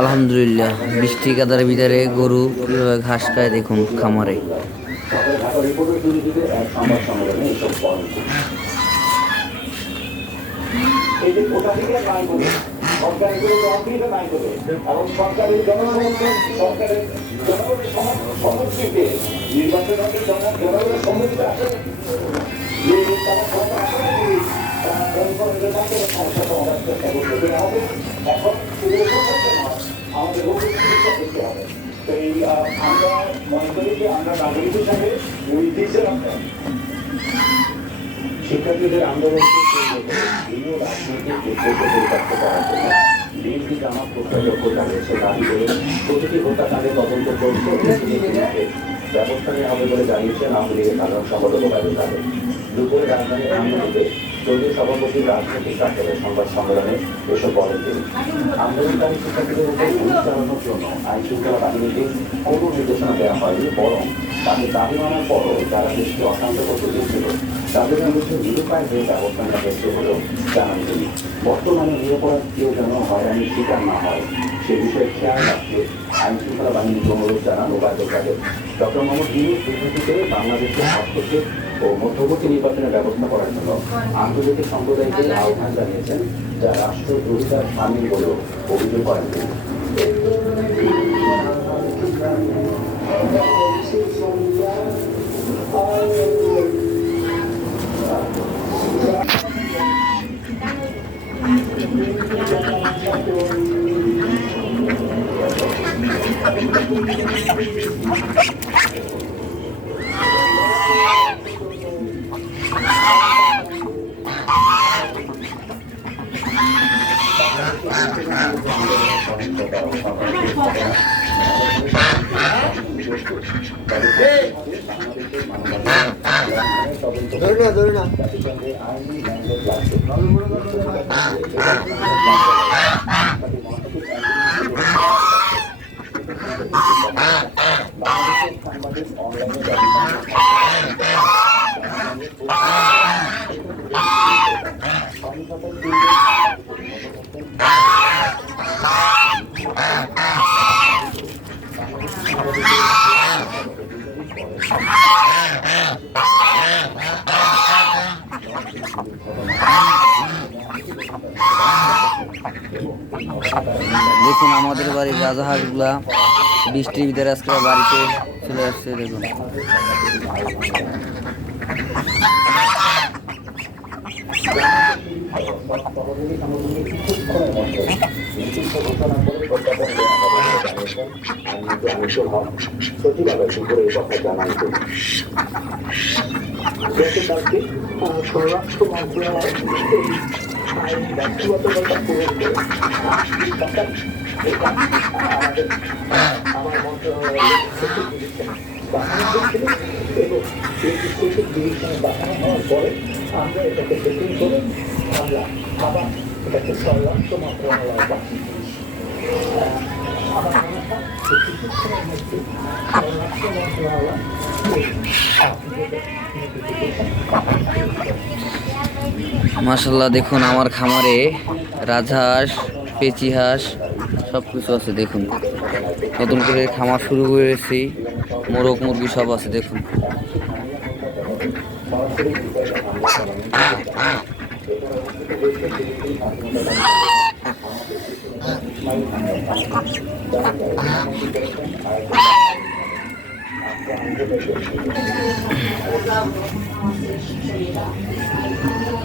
আলহামদুলিল্লাহ বৃষ্টি কাদার ভিতরে গরু ঘাস খায় দেখুন খামারে। সকালে করতে এখন করতে আমাদের চিকিৎসা করতে হবে তো এই আমরা মনে করি যে আমরা নাগরিক হিসাবে ওই আমরা প্রতিটি হত্যাকাণ্ডে তদন্ত বিরুদ্ধে ব্যবস্থা নেওয়া হবে বলে জানিয়েছেন আওয়ামী লীগের সাধারণ সম্পাদক দুপুরে রাজধানী ধানমন্ডিতে দলীয় সভাপতি রাজনৈতিক কার্যালয়ে সংবাদ সম্মেলনে এসব বলেন তিনি। আন্দোলনকারী শিক্ষার্থীদের উপর পুলিশ চালানোর জন্য আইন শৃঙ্খলা বাহিনীকে কোনো নির্দেশনা দেওয়া হয়নি, বরং তাদের দাবি মানার পরও যারা দেশকে অশান্ত করতে চেয়েছিল তাদের মধ্যে নিরুপায় হয়ে ব্যবস্থা নেওয়া হয়েছে বলেও জানান তিনি বর্তমানে নিরপরাধ কেউ যেন হয়রানির শিকার না হয়, সে বিষয়ে খেয়াল রাখতে আইন শৃঙ্খলা বাহিনীকে অনুরোধ জানান কাদের ডক্টর মোহাম্মদ ইউনুস বিবৃতিতে বাংলাদেশকে হস্তক্ষেপ ও মধ্যবর্তী নির্বাচনের ব্যবস্থা করার জন্য আন্তর্জাতিক সম্প্রদায়কে আহ্বান জানিয়েছেন, যা রাষ্ট্রদ্রোহিতার সামিল বলেও অভিযোগ করেন তিনি। ধরুন দেখুন আমাদের বাড়ির রাজাহাঁসগুলা বৃষ্টির ভিতরে আজকে বাড়িতে চলে আসছে দেখুন সচিবালয় দুপুরে এই কথা জানান তিনি গতকালকে স্বরাষ্ট্র মন্ত্রণালয় করে সরকার আমার এবং এই পরে আমরা এটাকে সেটিং করে আমরা আবার এটাকে স্বরাষ্ট্র মন্ত্রণালয়ে পাঠাই আমার মনে হয় নোটিফিকেশন মাসাল্লাহ দেখুন আমার খামারে রাজহাঁস, পেচি হাঁস সব কিছু আছে, দেখুন। নতুন করে খামার শুরু করেছি, মোরগ, মুরগি সব আছে, দেখুন।